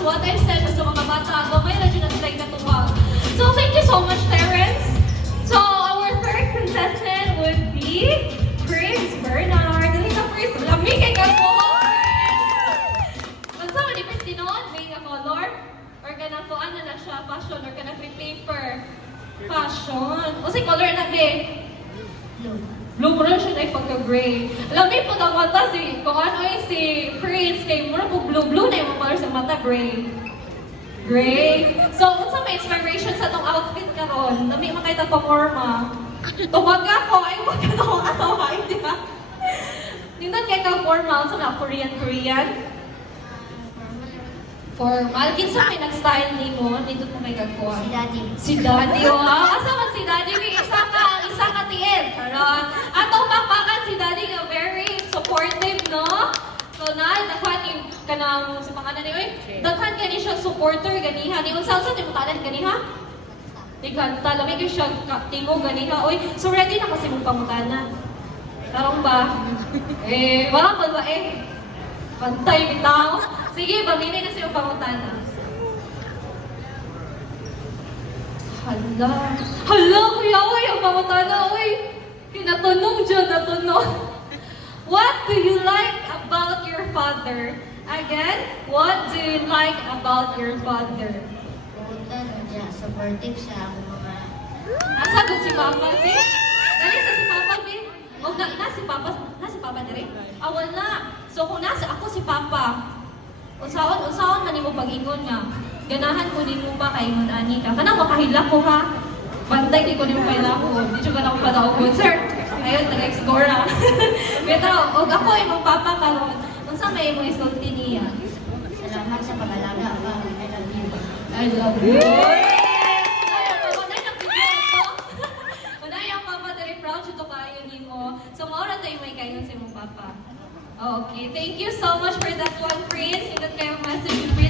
as what I said sa mga bata, gamay na dyan na sila ikatuwa. So thank you so much, Terrence. So our third contestant would be Prince Bernard. Dali ka, Prince. Lamig kay ka po. Kung saan, di Prince tinoon, may color? Or ganang po, ano na siya, fashion, or ganang paper? Fashion. O si color na, be? Blue mo na siya na pagka-gray. Alam mo po ng mata si, kung ano yung si Prince, kay mura po blue na yung color sa mata, gray. Gray. So, unsa may inspiration sa itong outfit karon? Nami makita pa forma. Tumaga ko, ay wag ka na akong atawain, di ba? Nindot kay ka forma, unsa na Korean? Formal. Kinsa may nag-style ni mo, dito po may gagkuhan. Si Daddy. Si Daddy, oh. Asa man si Daddy? May isa ka tiil. Karon. Atong pakpakan si Daddy nga very supportive, no? So na, daghan yung kanang sa mga nanay, oy, daghan gani siya supporter ganiha. Ni unsa di mo tanan ganiha? Di kanta, lamig siya tingo ganiha. Oy, so ready na kasi mong pangutana. Tarong ba? Wala pa ba Pantay bitaw. Sige, pamili na siyang pangutana. Hala, kuya, oy, ang pangutana, oy. Kinatunong dyan, natunog. What do you like about your father? Again, what do you like about your father? Pumunta na dyan, supportive sa ako mga... Asa ko si Papa, be? Dali sa si Papa, be? O, na si Papa dire? Wala. So, kung nasa ako si Papa, unsaon man nimo pag-ingon nga. Ganahan ko nimo ba kay ingon ani ka. Kanang makahila ko ha. Bantay di ko nimo kaila ko. Di jud ka na ko padaog, sir. Ayun, nag-explore na. Pero, og ako imong papa karon, unsa may imong isulti niya? Salamat sa pag-alaga ka. I I love you. love you. Unay ang papa very proud to kayo nimo. So mao ra tay may kayon sa imong papa. Okay, thank you so much for that one, Prince. Ito kayo message, Prince.